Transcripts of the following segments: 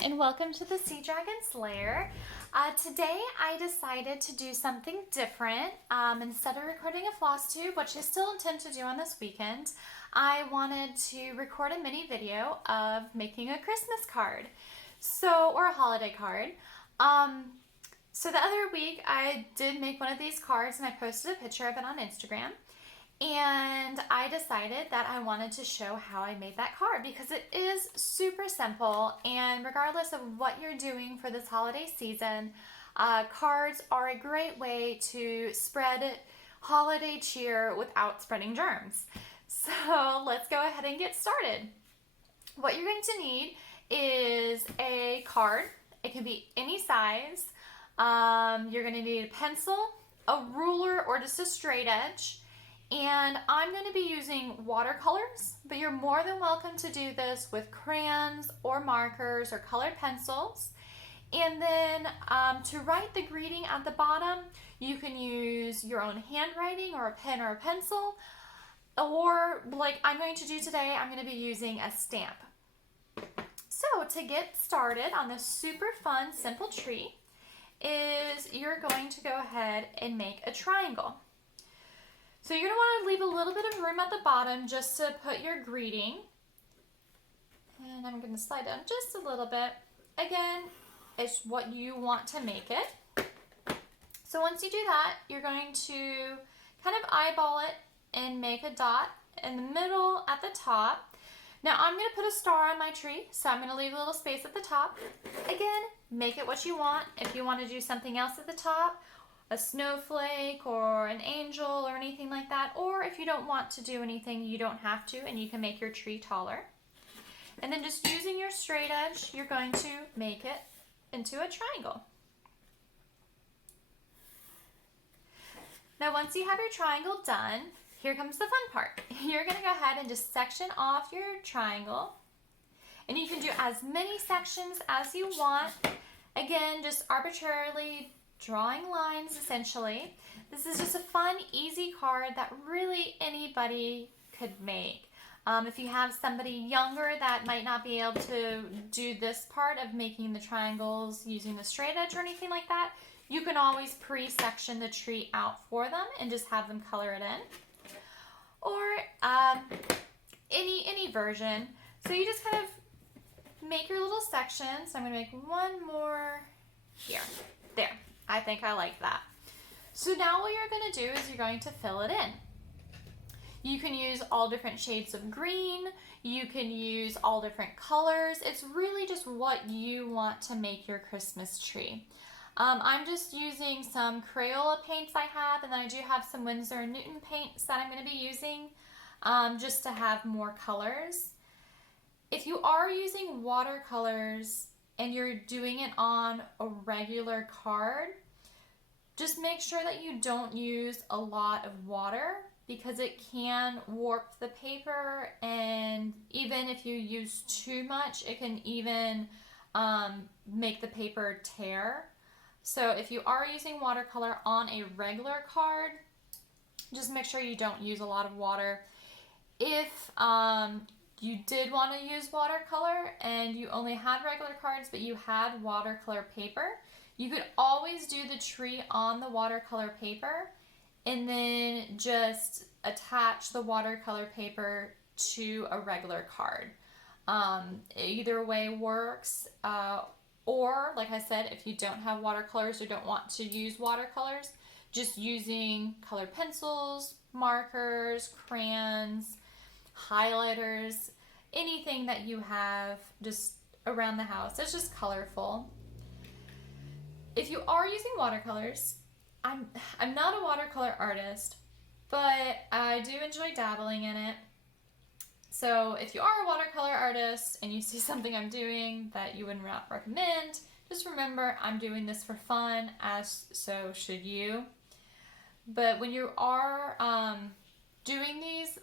And welcome to the Sea Dragon's Lair. Today I decided to do something different. Instead of recording a floss tube, which I still intend to do on this weekend, I wanted to record a mini video of making a Christmas card, or a holiday card. So the other week I did make one of these cards and I posted a picture of it on Instagram. And I decided that I wanted to show how I made that card because it is super simple, and regardless of what you're doing for this holiday season, cards are a great way to spread holiday cheer without spreading germs. So let's go ahead and get started. What you're going to need is a card. It can be any size. You're going to need a pencil, a ruler, or just a straight edge. And I'm going to be using watercolors, but you're more than welcome to do this with crayons or markers or colored pencils. And then to write the greeting at the bottom, you can use your own handwriting or a pen or a pencil. Or like I'm going to do today, I'm going to be using a stamp. So to get started on this super fun, simple tree is you're going to go ahead and make a triangle. So you're going to want to leave a little bit of room at the bottom just to put your greeting. And I'm going to slide down just a little bit. Again, it's what you want to make it. So once you do that, you're going to kind of eyeball it and make a dot in the middle at the top. Now I'm going to put a star on my tree, so I'm going to leave a little space at the top. Again, make it what you want. If you want to do something else at the top, a snowflake or an angel or anything like that, or if you don't want to do anything, you don't have to, and you can make your tree taller. And then just using your straight edge, you're going to make it into a triangle. Now once you have your triangle done, here comes the fun part. You're going to go ahead and just section off your triangle, and you can do as many sections as you want. Again, just arbitrarily drawing lines essentially. This is just a fun, easy card that really anybody could make. If you have somebody younger that might not be able to do this part of making the triangles using the straight edge or anything like that, you can always pre-section the tree out for them and just have them color it in. Or any version. So you just kind of make your little sections. I'm going to make one more here. There. I think I like that. So now what you're going to do is you're going to fill it in. You can use all different shades of green. You can use all different colors. It's really just what you want to make your Christmas tree. I'm just using some Crayola paints I have, and then I do have some Winsor & Newton paints that I'm going to be using just to have more colors. If you are using watercolors and you're doing it on a regular card, just make sure that you don't use a lot of water because it can warp the paper, and even if you use too much, it can even make the paper tear. So if you are using watercolor on a regular card, just make sure you don't use a lot of water. If you did want to use watercolor and you only had regular cards but you had watercolor paper, you could always do the tree on the watercolor paper and then just attach the watercolor paper to a regular card. Either way works. Or, like I said, if you don't have watercolors or don't want to use watercolors, just using colored pencils, markers, crayons, highlighters, anything that you have just around the house. It's just colorful. If you are using watercolors, I'm not a watercolor artist, but I do enjoy dabbling in it. So if you are a watercolor artist and you see something I'm doing that you wouldn't recommend, just remember I'm doing this for fun, as so should you. But when you are doing these,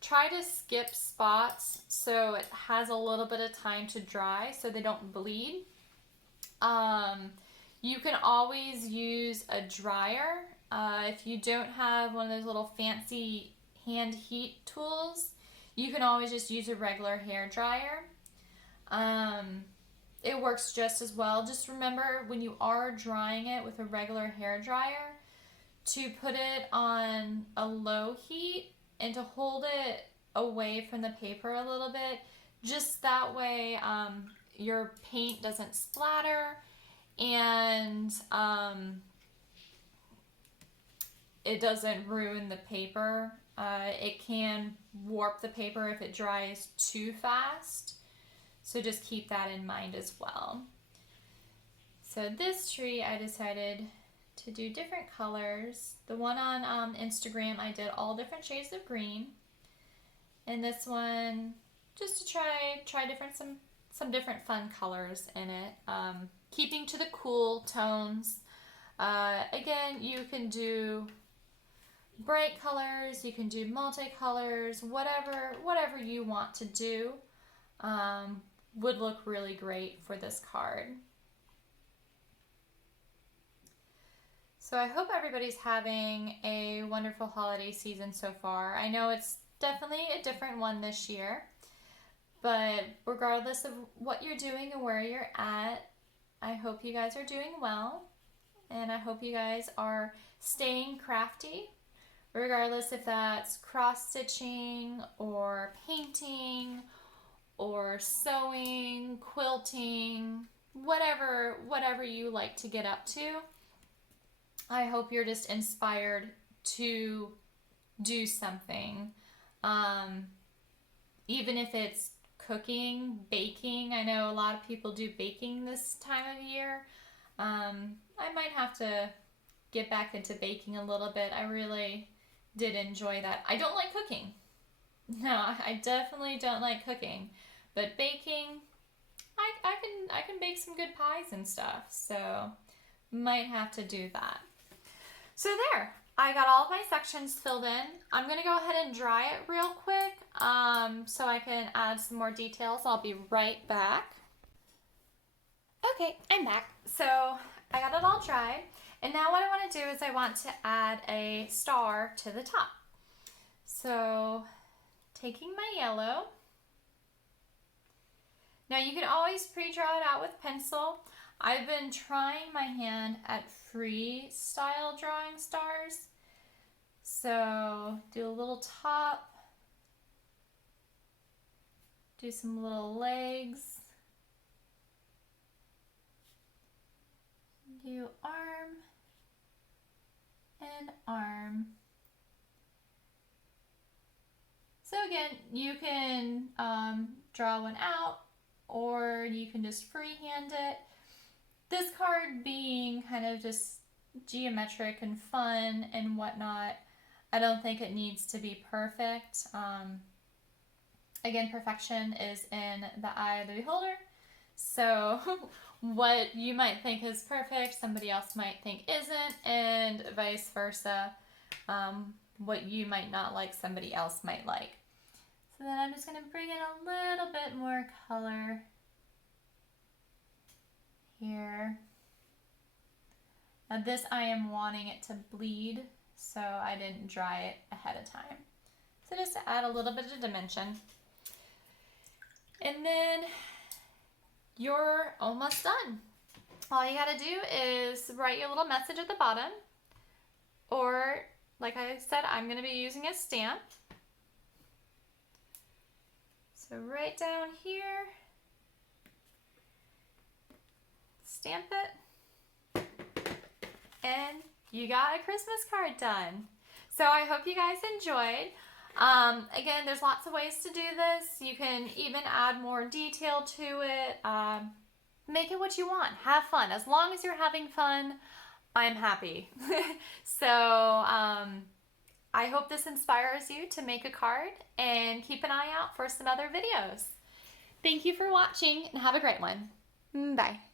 try to skip spots so it has a little bit of time to dry so they don't bleed. You can always use a dryer. If you don't have one of those little fancy hand heat tools, you can always just use a regular hair dryer. It works just as well. Just remember when you are drying it with a regular hair dryer to put it on a low heat and to hold it away from the paper a little bit. Just that way your paint doesn't splatter and it doesn't ruin the paper. It can warp the paper if it dries too fast. So just keep that in mind as well. So this tree I decided to do different colors. The one on Instagram I did all different shades of green. And this one just to try different some different fun colors in it. Keeping to the cool tones. Again, you can do bright colors, you can do multicolors, whatever you want to do would look really great for this card. So I hope everybody's having a wonderful holiday season so far. I know it's definitely a different one this year, but regardless of what you're doing and where you're at, I hope you guys are doing well, and I hope you guys are staying crafty, regardless if that's cross-stitching or painting or sewing, quilting, whatever you like to get up to. I hope you're just inspired to do something. Even if it's cooking, baking. I know a lot of people do baking this time of year. I might have to get back into baking a little bit. I really did enjoy that. I don't like cooking. No, I definitely don't like cooking. But baking, I can bake some good pies and stuff. So might have to do that. So there, I got all of my sections filled in. I'm going to go ahead and dry it real quick so I can add some more details. I'll be right back. Okay, I'm back. So I got it all dried. And now what I want to do is I want to add a star to the top. So taking my yellow. Now you can always pre-draw it out with pencil. I've been trying my hand at freestyle drawing stars. So do a little top, do some little legs, do arm and arm. So again, you can draw one out or you can just freehand it. This card being kind of just geometric and fun and whatnot, I don't think it needs to be perfect. Again, perfection is in the eye of the beholder. So what you might think is perfect, somebody else might think isn't, and vice versa. What you might not like, somebody else might like. So then I'm just going to bring in a little bit more color here. Now this I am wanting it to bleed, so I didn't dry it ahead of time. So just to add a little bit of dimension. And then you're almost done. All you gotta do is write your little message at the bottom, or like I said, I'm gonna be using a stamp. So right down here, stamp it, and you got a Christmas card done. So I hope you guys enjoyed. Again, there's lots of ways to do this. You can even add more detail to it. Make it what you want. Have fun. As long as you're having fun, I'm happy. So I hope this inspires you to make a card, and keep an eye out for some other videos. Thank you for watching and have a great one. Bye.